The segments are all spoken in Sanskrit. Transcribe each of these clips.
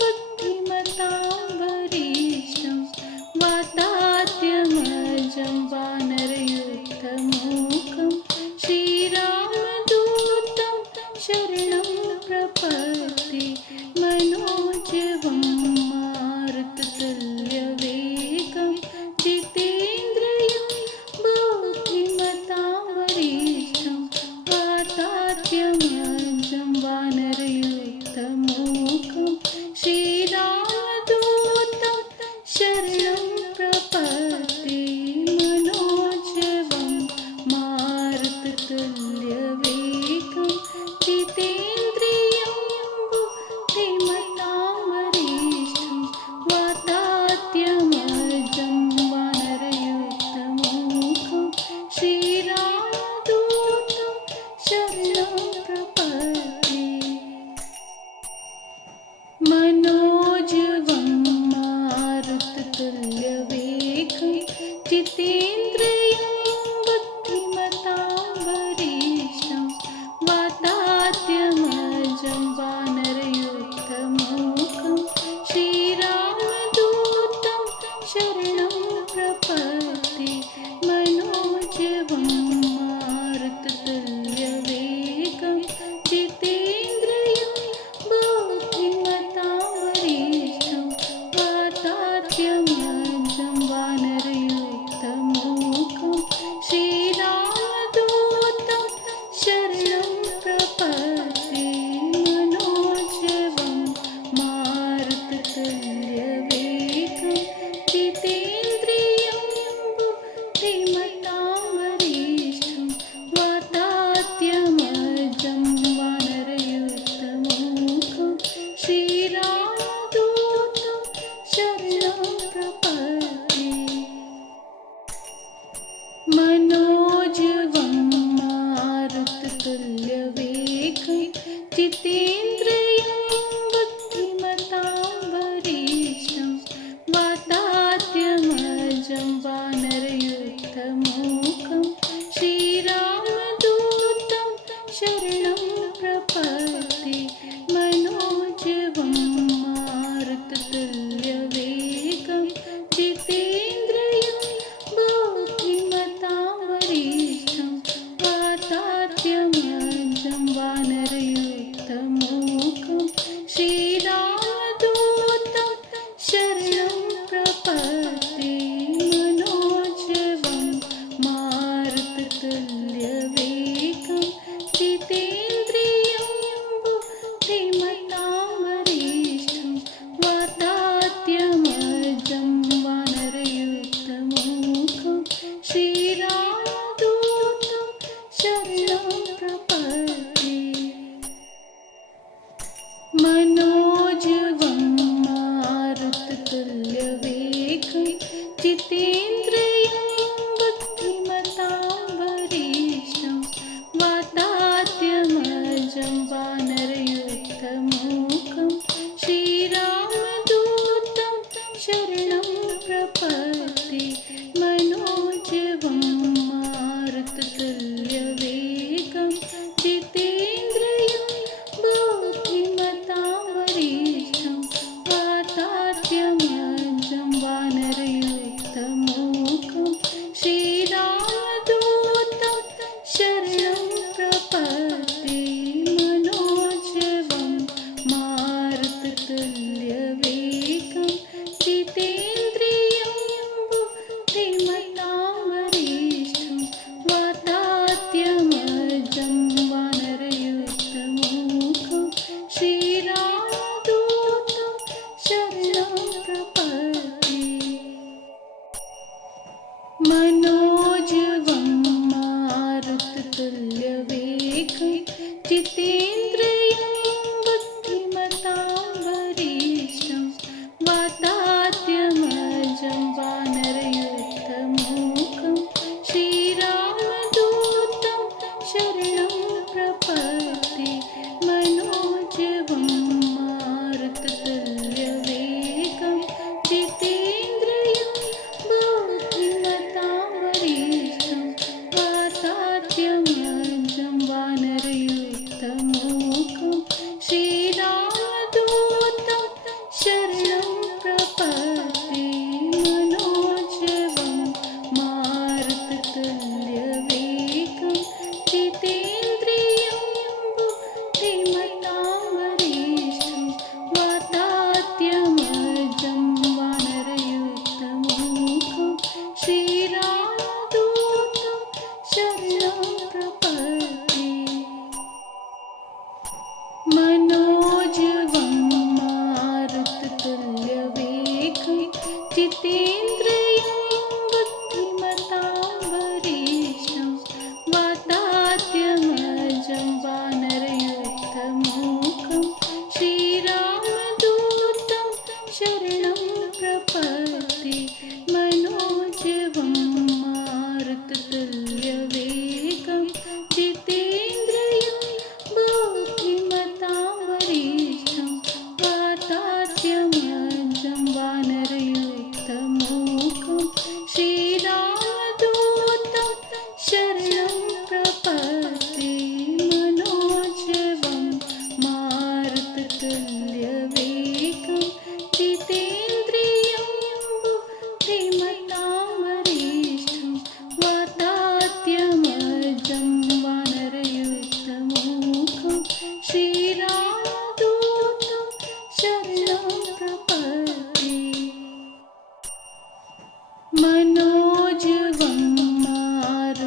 बुद्धिमतां वरिष्ठं वातात्मजं वानरयूथमुखं श्रीरामदूतं शरणं प्रपद्ये मनोजवं मारुततुल्यवेगं जितेन्द्रियं बुद्धिमतां वरिष्ठं वातात्मजं वानरयूथमुखं श्रीरामदूतं शरणं प्रपद्ये मनोजवं मारुततुल्यवेगं जितेन्द्रियं बुद्धिमतां वरिष्ठं वातात्मजं वानरयूथमुखं श्रीरामदूतं शरणं प्रपद्ये मनोजवं मारुततुल्यवेगं जितेन्द्रियं बुद्धिमतां वरिष्ठं वातात्मजं वानरयूथमुखं श्रीरामदूतं शरणं प्रपद्ये मनोजवं मारुततुल्यवेगं जितेन्द्रियं बुद्धिमतां वरिष्ठं वातात्मजं वानरयूथमुखं श्रीरामदूतं शरणं प्रपद्ये मनोजवं मारुततुल्यवेगं जितेन्द्रियं बुद्धिमतां वरिष्ठं वातात्मजं वानरयूथमुखं श्रीरामदूतं शरणं प्रपद्ये मनोजवं मारुततुल्यवेगं जितेन्द्रियं बुद्धिमतां वरिष्ठं वातात्मजं वानरयूथमुखं श्रीरामदूतं शरणं प्रपद्ये मनोजवं मारुततुल्यवेगं जितेन्द्रियं बुद्धिमतां वरिष्ठं वातात्मजं वानरयूथमुखं श्रीरामदूतं शरणं प्रपद्ये मनोजवं मारुततुल्यवेगं जितेन्द्रियं बुद्धिमतां वरिष्ठं वातात्मजं वानरयूथमुखं श्रीरामदूतं शरणं प्रपद्ये मनोजवं मारुततुल्यवेगं जितेन्द्रियं बुद्धिमतां वरिष्ठं वातात्मजं वानरयूथमुखं श्रीरामदूतं शरणं प्रपद्ये मनोजवं मारुततुल्यवेगं जितेन्द्रियं बुद्धिमतां वरिष्ठं वातात्मजं वानरयूथमुखं श्रीरामदूतं शरणं प्रपद्ये मनोजवं मारुततुल्यवेगं जितेन्द्रियं बुद्धिमतां वरिष्ठं वातात्मजं वानरयूथमुखं श्रीरामदूतं शरणं प्रपद्ये मनोजवं मारुततुल्यवेगं जितेन्द्रियं बुद्धिमतां वरिष्ठं जितेन्द्रियं बुद्धिमतां वरिष्ठं वातात्मजं वानरयूथमुखं श्रीरामदूतं शरणं प्रपद्ये मनोजवं मारुततुल्यवेगं जितेन्द्रियं बुद्धिमतां वरिष्ठं वातात्मजं वानरयूथमुखं श्रीरामदूतं शरणं प्रपद्ये मनोजवं मारुततुल्यवेगं जितेन्द्रियं बुद्धिमतां वरिष्ठं वातात्मजं वानरयूथमुखं श्रीरामदूतं शरणं प्रपद्ये मनोजवं मारुततुल्यवेगं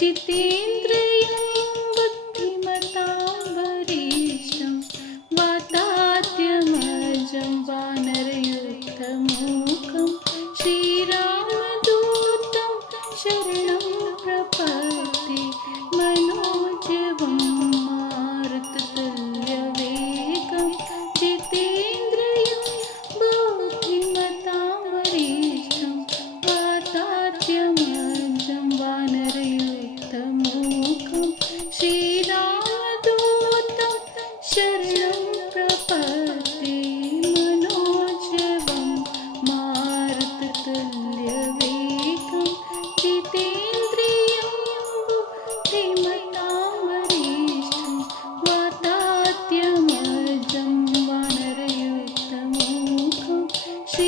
जितेन्द्रियं बुद्धिमतां वरिष्ठं वातात्मजं वानरयूथमुखं श्रीरामदूतं शरणं प्रपद्ये मनोजवं मारुततुल्यवेगं जितेन्द्रियं बुद्धिमतां वरिष्ठं वातात्मजं वानरयूथमुखं श्रीरामदूतं शरणं प्रपद्ये मनोजवं मारुततुल्यवेगं जितेन्द्रियं बुद्धिमतां वरिष्ठं वातात्मजं वानरयूथमुखं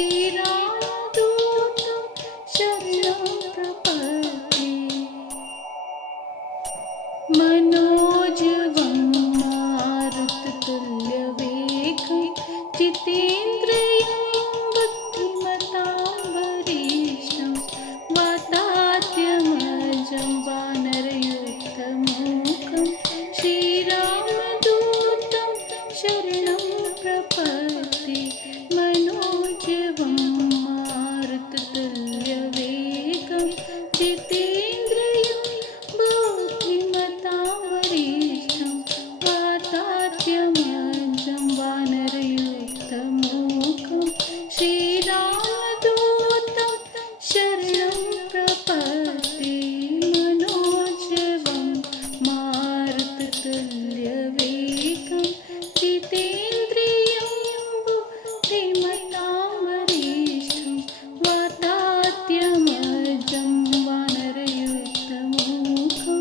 श्रीरामदूतं शरणं प्रपद्ये मनोजवं मारुततुल्यवेगं जितेन्द्रियं बुद्धिमतां वरिष्ठं वातात्मजं वानरयूथमुखं श्रीरामदूतं शरणं प्रपद्ये मनोजवं मारुततुल्यवेगं जितेन्द्रियं बुद्धिमतां वरिष्ठं वातात्मजं वानरयूथमुखं श्रीरामदूतं शरणं प्रपद्ये मनोजवं मारुततुल्यवेगं जितेन्द्रियं बुद्धिमतां वरिष्ठं वातात्मजं वानरयूथमुखं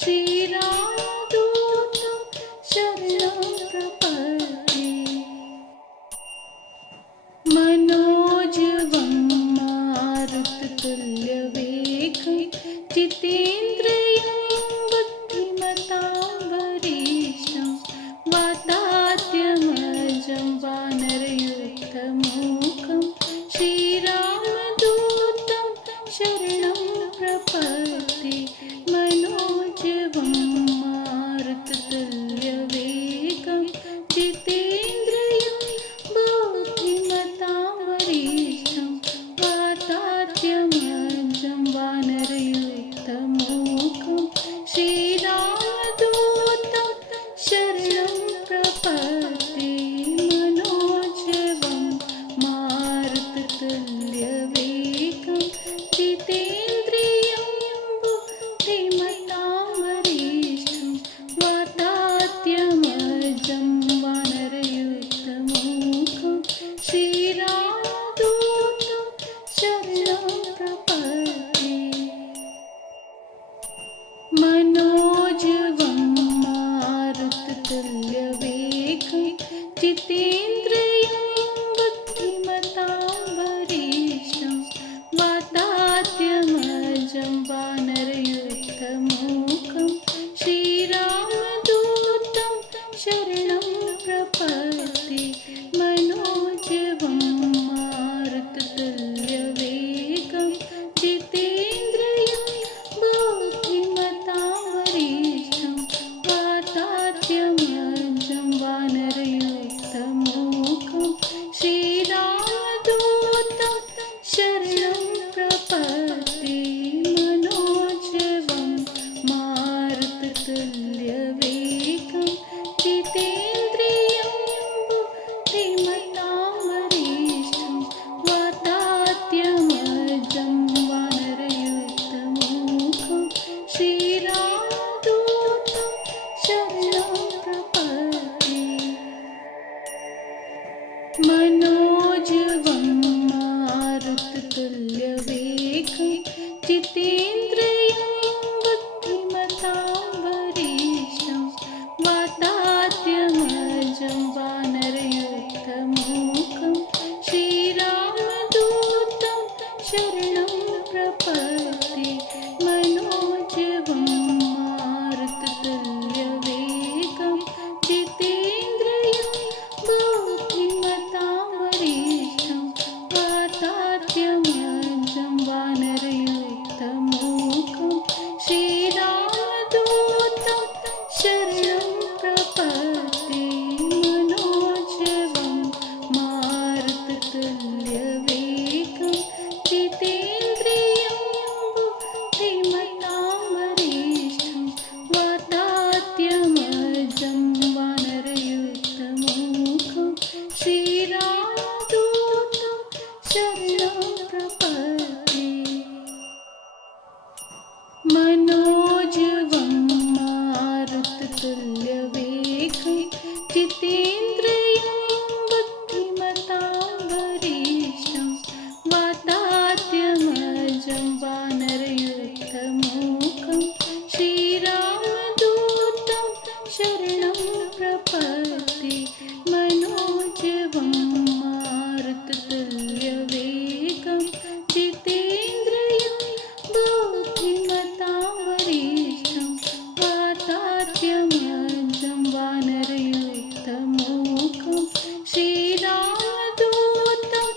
श्रीरामदूतं शरणं प्रपद्ये मनोजवं मारुततुल्यवेगं जितेन्द्रियं बुद्धिमतां वरिष्ठं वातात्मजं वानरयूथमुखं श्रीरामदूतं शरणं प्रपद्ये मनोजवं मारुततुल्यवेगं जितेन्द्रियं बुद्धिमतां वरिष्ठं वातात्मजं वानरयूथमुखं श्रीरामदूतं शरणं प्रपद्ये मनोजवं मारुततुल्यवेगं जितेन्द्रियं बुद्धिमतां वरिष्ठं वातात्मजं वानरयूथमुखं श्रीरामदूतं शरणं प्रपद्ये मनोजवं मारुततुल्यवेगं जितेन्द्रियं बुद्धिमतां वरिष्ठं वातात्मजं वानरयूथमुखं श्रीरामदूतं शरणं प्रपद्ये मनोजवं मारुततुल्यवेगं जितेन्द्रियं बुद्धिमतां वरिष्ठं वातात्मजं वानरयूथमुखं मनोजवं मारुततुल्यवेगं जितेन्द्रियं बुद्धिमतां वरिष्ठं वातात्मजं वानरयूथमुखं श्रीरामदूतं शरणं प्रपद्ये मनोजवं मारुततुल्यवेगं जितेन्द्रियं बुद्धिमतां वरिष्ठं वातात्मजं वानरयूथमुखं श्रीरामदूतं शरणं प्रपद्ये मनोजवं मारुततुल्यवेगं जितेन्द्रियं बुद्धिमतां वरिष्ठं वातात्मजं वानरयूथमुखं श्रीरामदूतं शरणं प्रपद्ये मनोजवं मारुततुल्यवेगं जितेन्द्रियं बुद्धिमतां वरिष्ठं वातात्मजं वानरयूथमुखं श्रीरामदूतं शरणं प्रपद्ये मनोजवं मारुततुल्यवेगं जितेन्द्रियं बुद्धिमतां वरिष्ठं वातात्मजं वानरयूथमुखं श्रीरामदूतं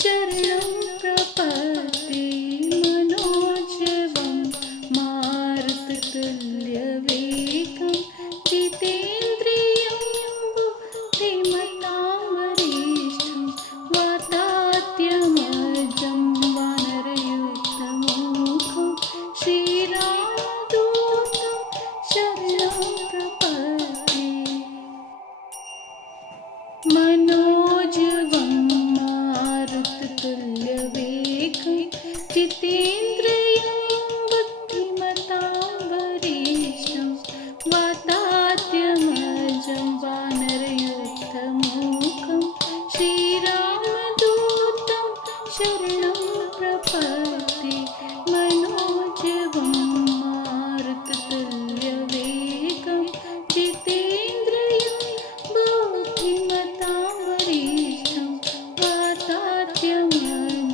शरणं प्रपद्ये मनोजवं मारुततुल्यवेगं जितेन्द्रियं बुद्धिमतां वरिष्ठं वातात्मजं वानरयूथमुखं श्रीरामदूतं शरणं प्रपद्ये मनोजवं मारुततुल्यवेगं जितेन्द्रियं बुद्धिमतां वरिष्ठं वातात्मजं वानरयूथमुखं श्रीरामदूतं शरणं प्रपद्ये मनोजवं मारुततुल्यवेगं जितेन्द्रियं बुद्धिमतां वरिष्ठं वातात्मजं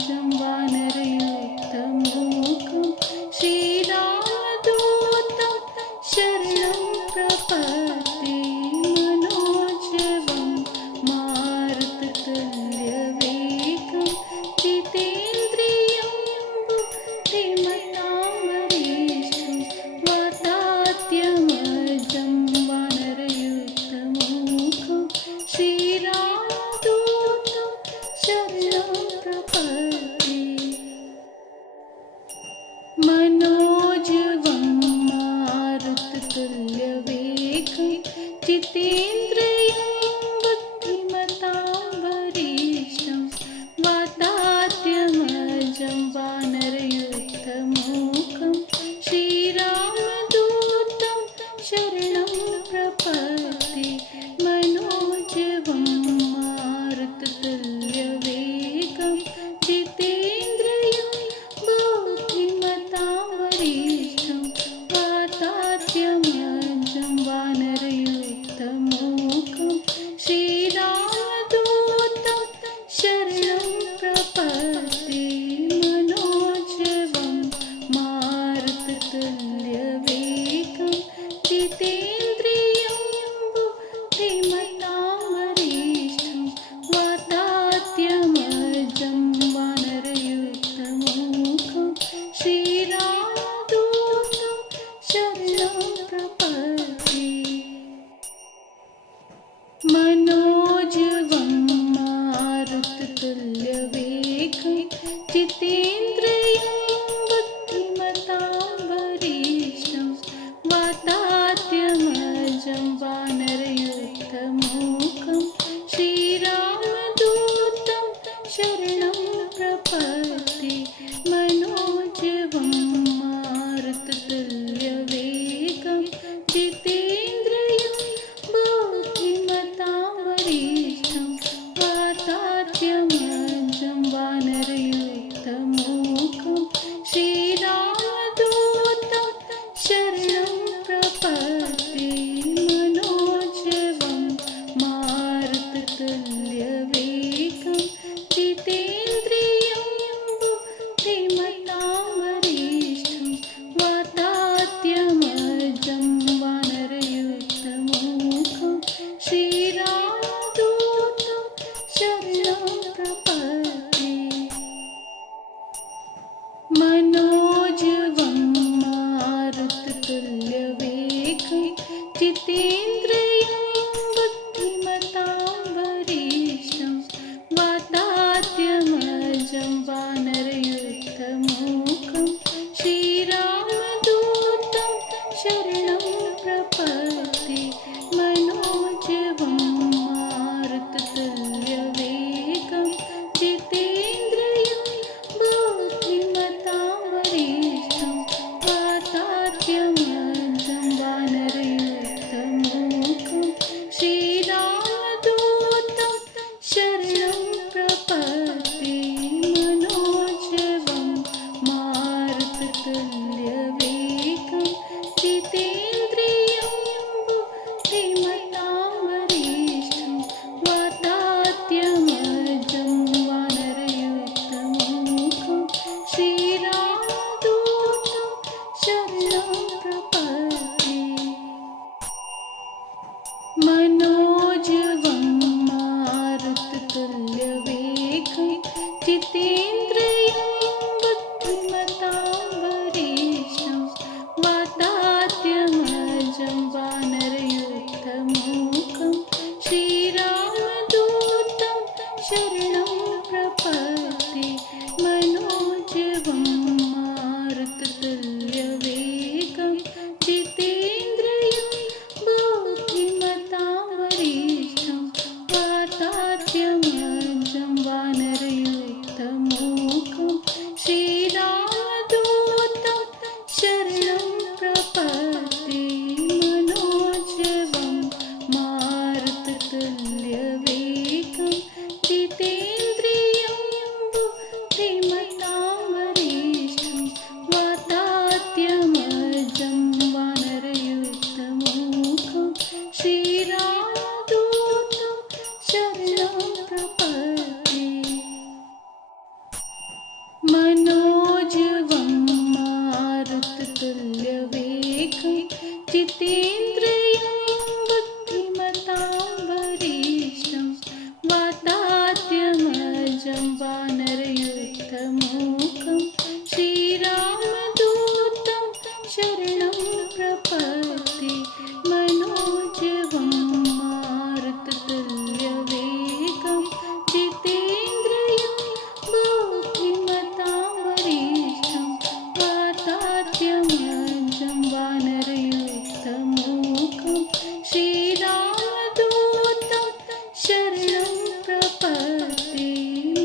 शरणं प्रपद्ये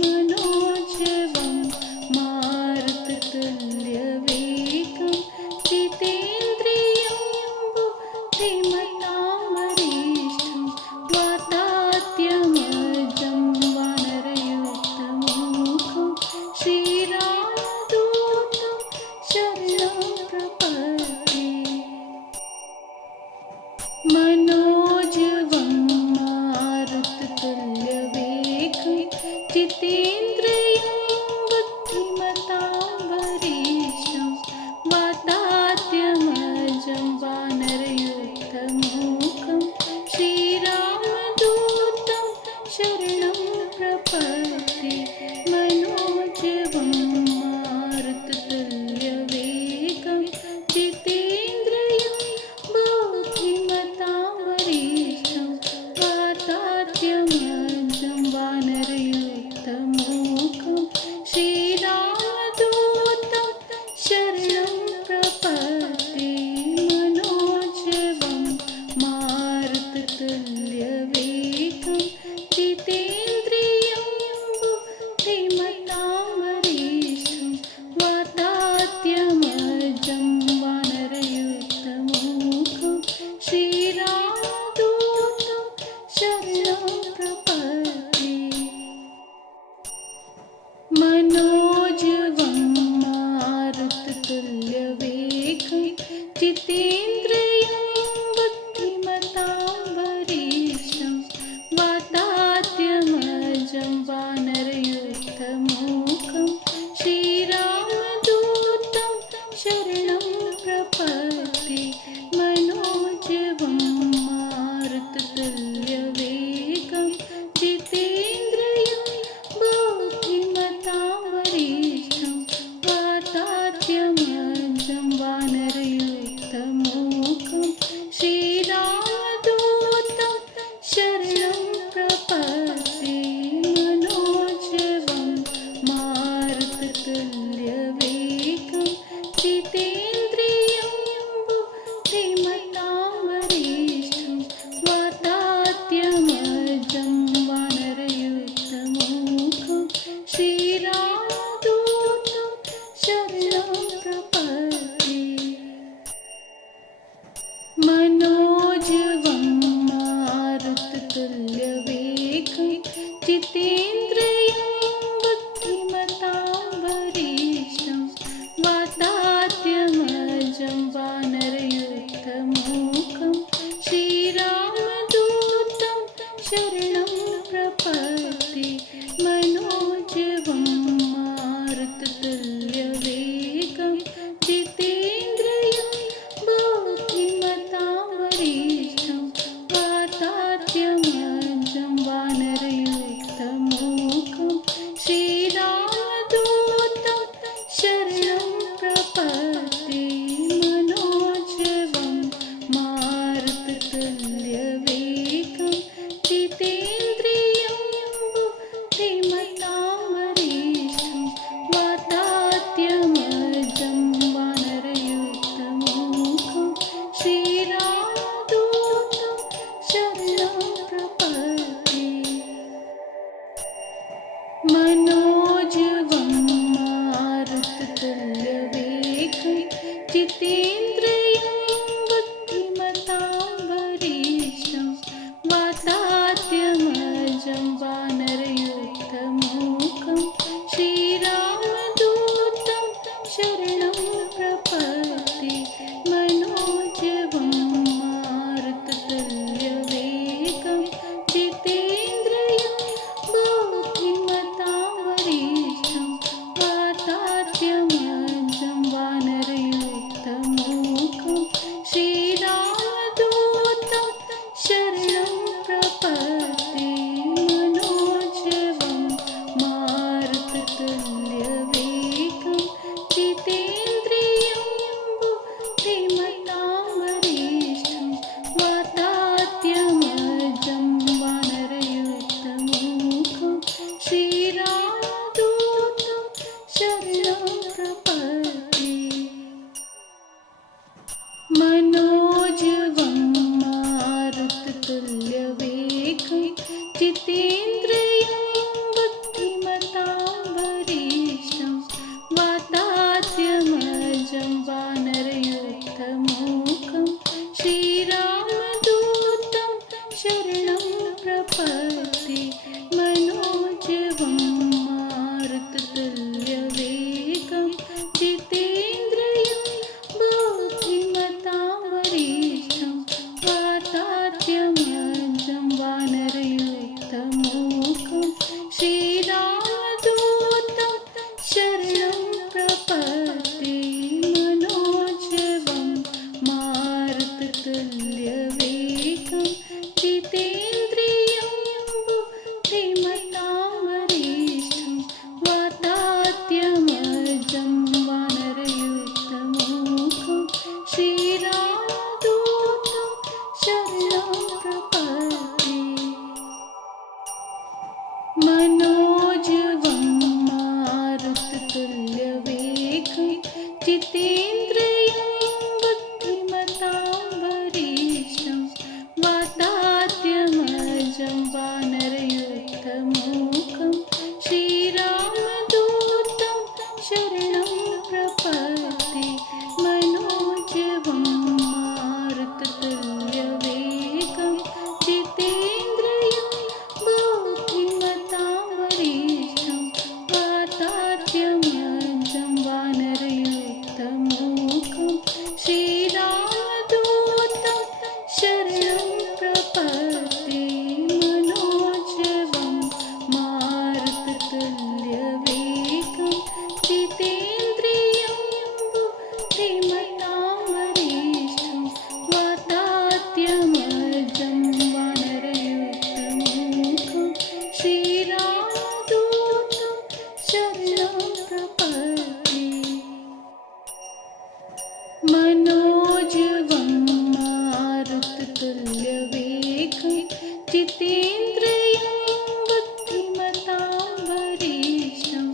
मनोजवं मारुततुल्यवेगं जितेन्द्रियं बुद्धिमतां वरिष्ठं वातात्मजं वानरयुक्तमूकं श्रीरामदूतं शरणं प्रपद्ये मनोजवं मारुततुल्यवेगं जितेन्द्रियं बुद्धिमतां वरिष्ठं वातात्मजं वानरयुक्तमूकं श्रीरामदूतं शरणं प्रपद्ये मनोजवं मारुततुल्यवेगं जितेन्द्रियं बुद्धिमतां वरिष्ठं वातात्मजं वानरयुक्तमूकं श्रीरामदूतं शरणं प्रपद्ये मनोजवं मारुततुल्यवेगं जितेन्द्रियं बुद्धिमतां वरिष्ठं वातात्मजं वानरयुक्तमूकं श्रीरामदूतं शरणं प्रपद्ये मनोजवं मारुततुल्यवेगं जितेन्द्रियं बुद्धिमतां वरिष्ठं वातात्मजं वानरयुक्तमूकं श्रीरामदूतं शरणं प्रपद्ये मनोजवं मारुततुल्यवेगं जितेन्द्रियं बुद्धिमतां वरिष्ठं वातात्मजं वानरयुक्तमूकं श्रीरामदूतं शरणं प्रपद्ये मनोजवं मारुततुल्यवेगं जितेन्द्रियं बुद्धिमतां वरिष्ठं वातात्मजं वानरयुक्तमूकं श्रीरामदूतं शरणं प्रपद्ये मनोजवं मारुततुल्यवेगं जितेन्द्रियं बुद्धिमतां वरिष्ठं वातात्मजं वानरयुक्तमूकं श्रीरामदूतं शरणं प्रपद्ये मनोजवं मारुततुल्यवेगं जितेन्द्रियं बुद्धिमतां वरिष्ठं वातात्मजं वानरयुक्तमूकं श्रीरामदूतं शरणं प्रपद्ये मनोजवं मारुततुल्यवेगं जितेन्द्रियं बुद्धिमतां वरिष्ठं वातात्मजं वानरयुक्तमूकं श्रीरामदूतं शरणं प्रपद्ये मनोजवं मारुततुल्यवेगं जितेन्द्रियं बुद्धिमतां वरिष्ठं वातात्मजं वानरयुक्तमूकं श्रीरामदूतं शरणं प्रपद्ये मनोजवं मारुततुल्यवेगं जितेन्द्रियं बुद्धिमतां जितेन्द्रियं बुद्धिमतां वरिष्ठं वातात्मजं वानरयूथमुखं श्रीरामदूतं शरणं प्रपद्ये मनोजवं मारुततुल्यवेगं जितेन्द्रियं बुद्धिमतां वरिष्ठं वातात्मजं वानरयूथमुखं श्रीरामदूतं शरणं प्रपद्ये मनोजवं मारुततुल्यवेगं जितेन्द्रियं बुद्धिमतां वरिष्ठं वातात्मजं वानरयूथमुखं श्रीरामदूतं शरणं प्रपद्ये मनोजवं मारुततुल्यवेगं जितेन्द्रियं बुद्धिमतां वरिष्ठं वातात्मजं वानरयूथमुखं श्रीरामदूतं शरणं प्रपद्ये मनोजवं मारुततुल्यवेगं जितेन्द्रियं बुद्धिमतां वरिष्ठं वातात्मजं वानरयूथमुखं श्रीरामदूतं शरणं प्रपद्ये मनोजवं मारुततुल्यवेगं जितेन्द्रियं बुद्धिमतां वरिष्ठं वातात्मजं वानरयूथमुखं श्रीरामदूतं शरणं प्रपद्ये मनोजवं मारुततुल्यवेगं जितेन्द्रियं बुद्धिमतां वरिष्ठं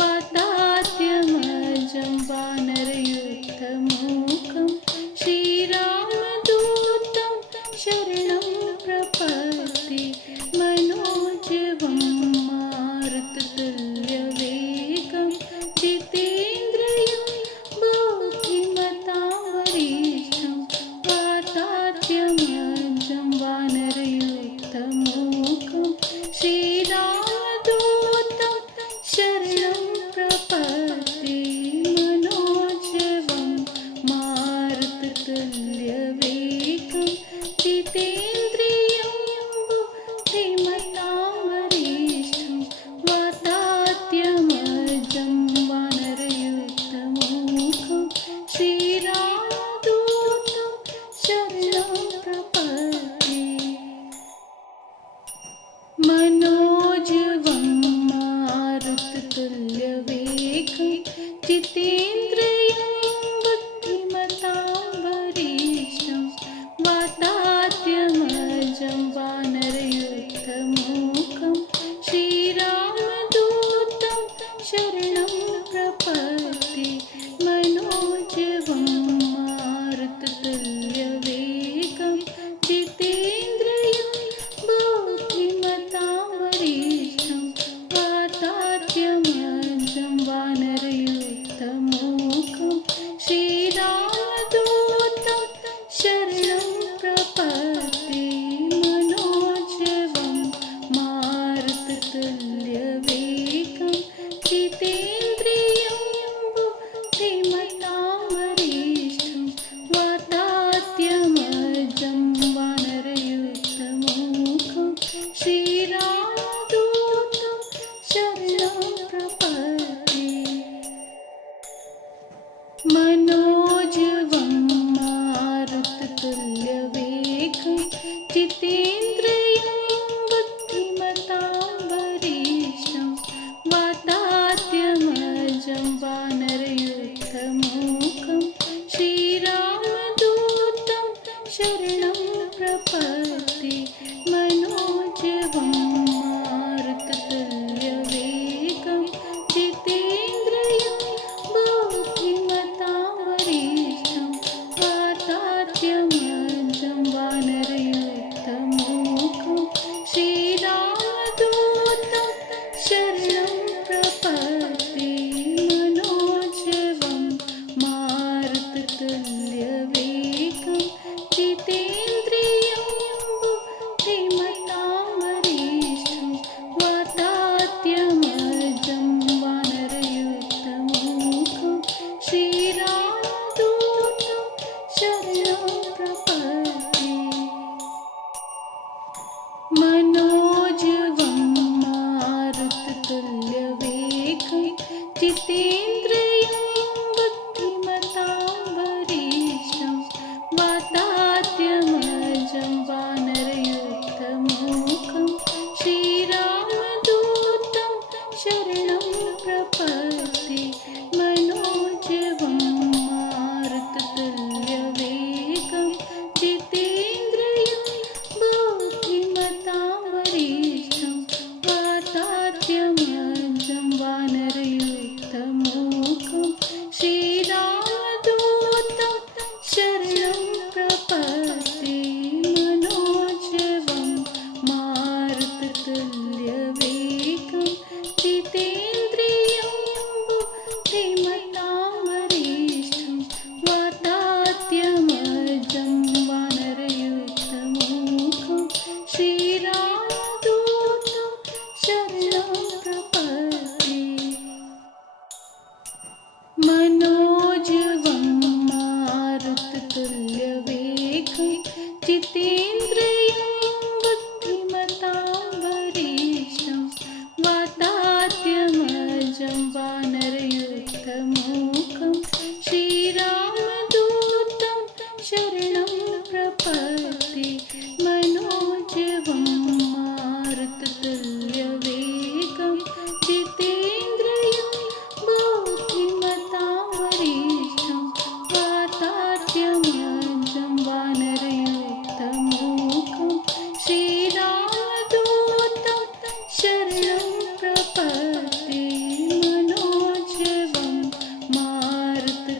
वातात्मजं वानरयूथमुखं श्रीरामदूतं शरणं प्रपद्ये मनोजवं मारुततुल्यवेगं जितेन्द्रियं बुद्धिमतां वरिष्ठं वातात्मजं वानरयूथमुखं श्रीरामदूतं शरणं प्रपद्ये मनोजवं मारुततुल्यवेगं जितेन्द्रियं बुद्धिमतां वरिष्ठं वातात्मजं वानरयूथमुखं श्रीरामदूतं शरणं प्रपद्ये मनोजवं मारुततुल्यवेगं जितेन्द्रियं बुद्धिमतां वरिष्ठं वातात्मजं वानरयूथमुखं श्रीरामदूतं शरणं प्रपद्ये मनोजवं मारुततुल्यवेगं जितेन्द्रियं बुद्धिमतां मारुततुल्यवेगं जितेन्द्रियं बुद्धिमतां वरिष्ठं वातात्मजं वानरयूथमुखं श्रीरामदूतं शरणं प्रपद्ये। मनोजवं मारुततुल्यवेगं जितेन्द्रियं बुद्धिमतां वरिष्ठं वातात्मजं वानरयूथमुखं श्रीरामदूतं शरणं प्रपद्ये। मनोजवं मारुततुल्यवेगं जितेन्द्रियं बुद्धिमतां वरिष्ठं वातात्मजं वानरयूथमुखं श्रीरामदूतं शरणं प्रपद्ये। मनोजवं मारुततुल्यवेगं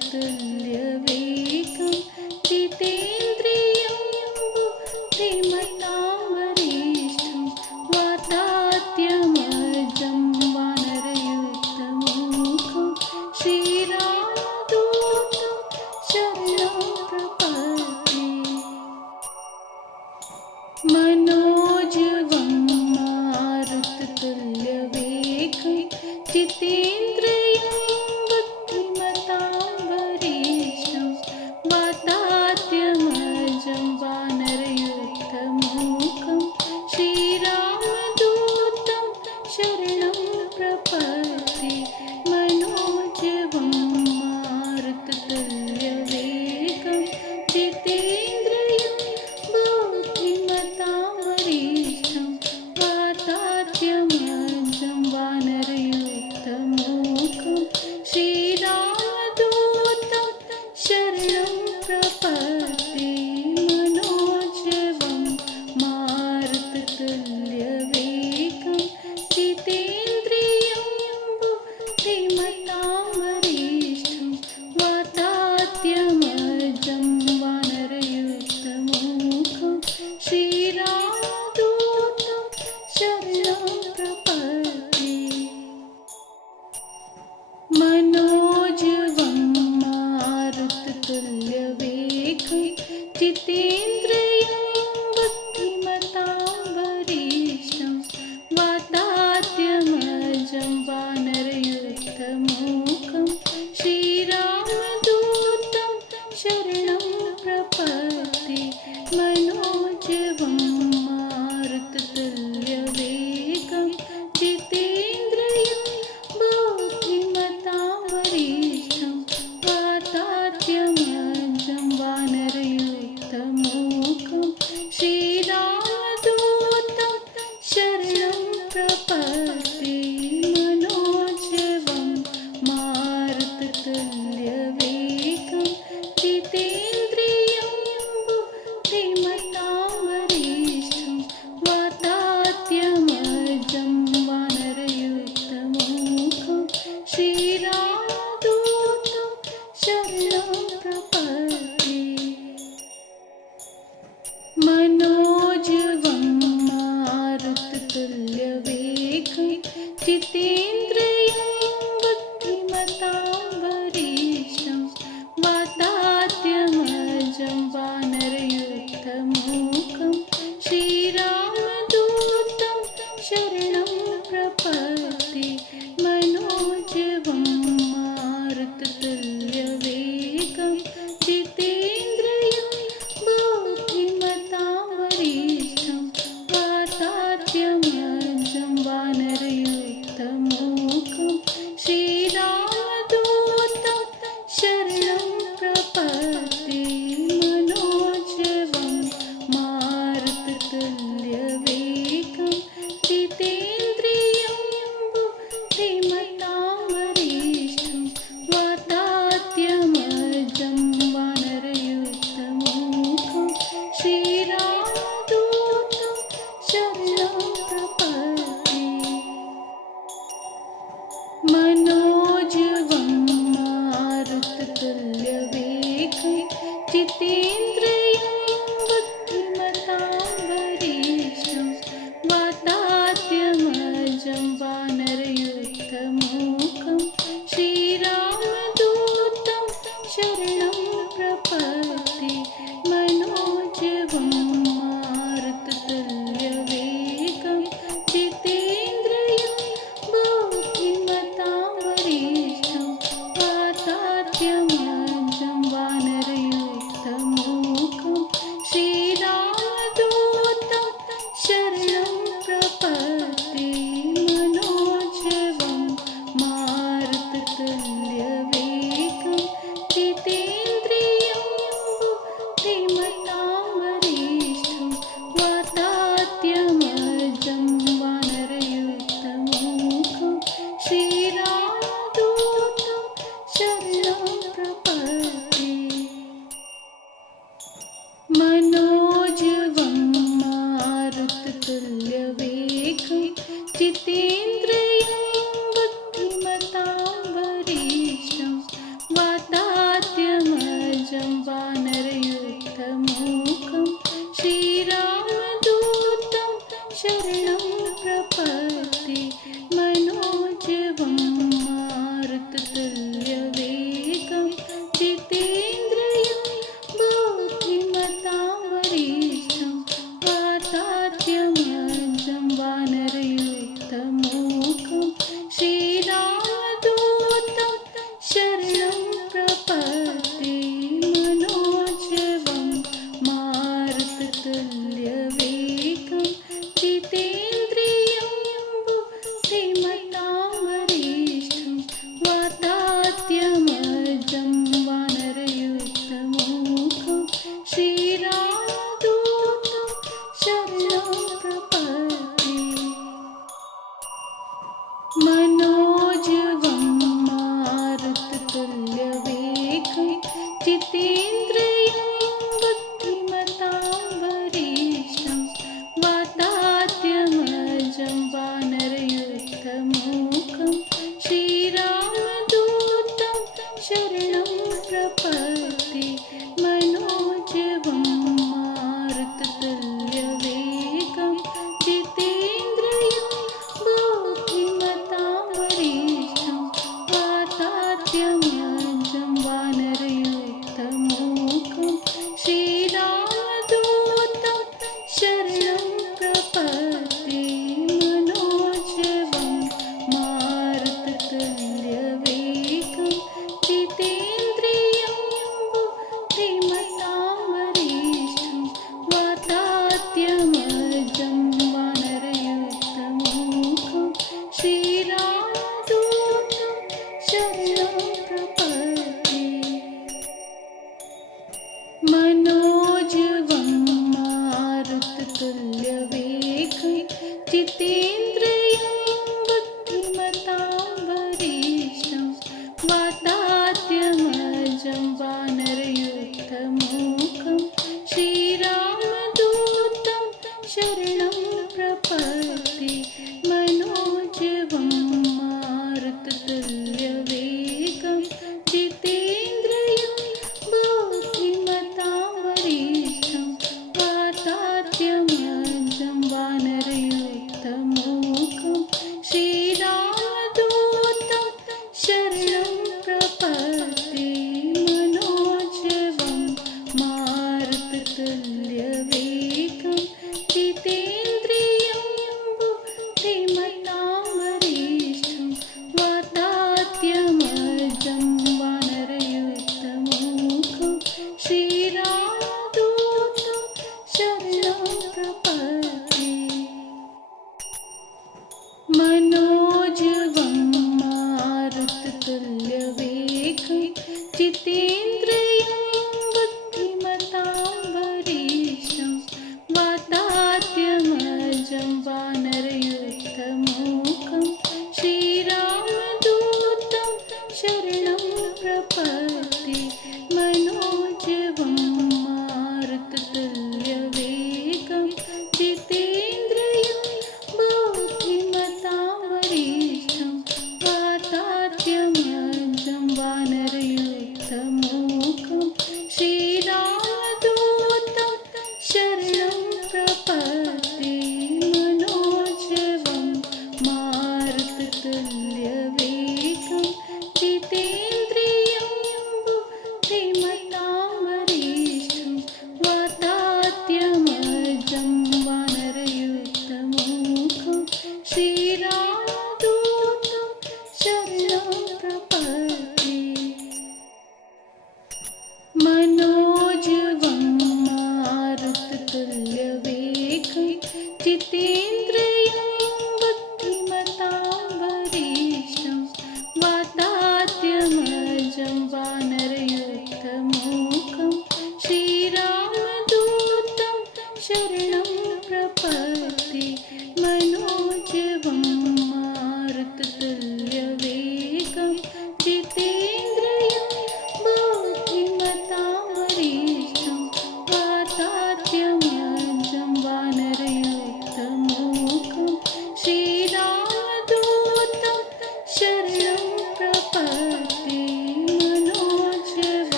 जितेन्द्रियं बुद्धिमतां वरिष्ठं वातात्मजं वानरयूथमुखं श्रीरामदूतं शरणं प्रपद्ये। मनोजवं मारुततुल्यवेगं जितेन्द्रियं बुद्धिमतां वरिष्ठं वातात्मजं वानरयूथमुखं श्रीरामदूतं शरणं प्रपद्ये। मनोजवं मारुततुल्यवेगं जितेन्द्रियं बुद्धिमतां वरिष्ठं वातात्मजं वानरयूथमुखं श्रीरामदूतं शरणं प्रपद्ये। मनोजवं मारुततुल्यवेगं जितेन्द्रियं बुद्धिमतां वरिष्ठं वातात्मजं वानरयूथमुखं श्रीरामदूतं शरणं प्रपद्ये। मनोजवं मारुततुल्यवेगं जितेन्द्रियं बुद्धिमतां वरिष्ठं वातात्मजं वानरयूथमुखं श्रीरामदूतं शरणं प्रपद्ये। मनोजवं मारुततुल्यवेगं जितेन्द्रियं बुद्धिमतां वरिष्ठं वातात्मजं वानरयूथमुखं श्रीरामदूतं शरणं प्रपद्ये। मनोजवं मारुततुल्यवेगं जितेन्द्रियं बुद्धिमतां वरिष्ठं वातात्मजं वानरयूथमुखं श्रीरामदूतं शरणं प्रपद्ये। मनोजवं मारुततुल्यवेगं जितेन्द्रियं बुद्धिमतां वरिष्ठं वातात्मजं वानरयूथमुखं श्रीरामदूतं शरणं प्रपद्ये। मनोजवं मारुततुल्यवेगं जितेन्द्रियं बुद्धिमतां वरिष्ठं वातात्मजं वानरयूथमुखं श्रीरामदूतं शरणं प्रपद्ये। मनोजवं मारुततुल्यवेगं जितेन्द्रियं बुद्धिमतां वरिष्ठं वातात्मजं वानरयूथमुखं जितेन्द्रियं बुद्धिमतां वरिष्ठं वातात्मजं वानरयूथमुखं श्रीरामदूतं शरणं प्रपद्ये मनोजवं मारुततुल्यवेगं जितेन्द्रियं बुद्धिमतां वरिष्ठं वातात्मजं वानरयूथमुखं श्रीरामदूतं शरणं प्रपद्ये मनोजवं मारुततुल्यवेगं जितेन्द्रियं बुद्धिमतां वरिष्ठं वातात्मजं वानरयूथमुखं श्रीरामदूतं शरणं प्रपद्ये मनोजवं मारुततुल्यवेगं जितेन्द्रियं बुद्धिमतां वरिष्ठं वातात्मजं वानरयूथमुखं श्रीरामदूतं शरणं प्रपद्ये मनोजवं मारुततुल्यवेगं जितेन्द्रियं बुद्धिमतां वरिष्ठं वातात्मजं वानरयूथमुखं श्रीरामदूतं शरणं प्रपद्ये मनोजवं मारुततुल्यवेगं जितेन्द्रियं बुद्धिमतां वरिष्ठं वातात्मजं वानरयूथमुखं श्रीरामदूतं शरणं प्रपद्ये मनोजवं मारुततुल्यवेगं जितेन्द्रियं बुद्धिमतां वरिष्ठं वातात्मजं वानरयूथमुखं श्रीरामदूतं शरणं प्रपद्ये मनोजवं मारुततुल्यवेगं जितेन्द्रियं बुद्धिमतां वरिष्ठं वातात्मजं वानरयूथमुखं श्रीरामदूतं शरणं प्रपद्ये मनोजवं मारुततुल्यवेगं जितेन्द्रियं बुद्धिमतां वरिष्ठं वातात्मजं वानरयूथमुखं श्रीरामदूतं शरणं प्रपद्ये मनोजवं मारुततुल्यवेगं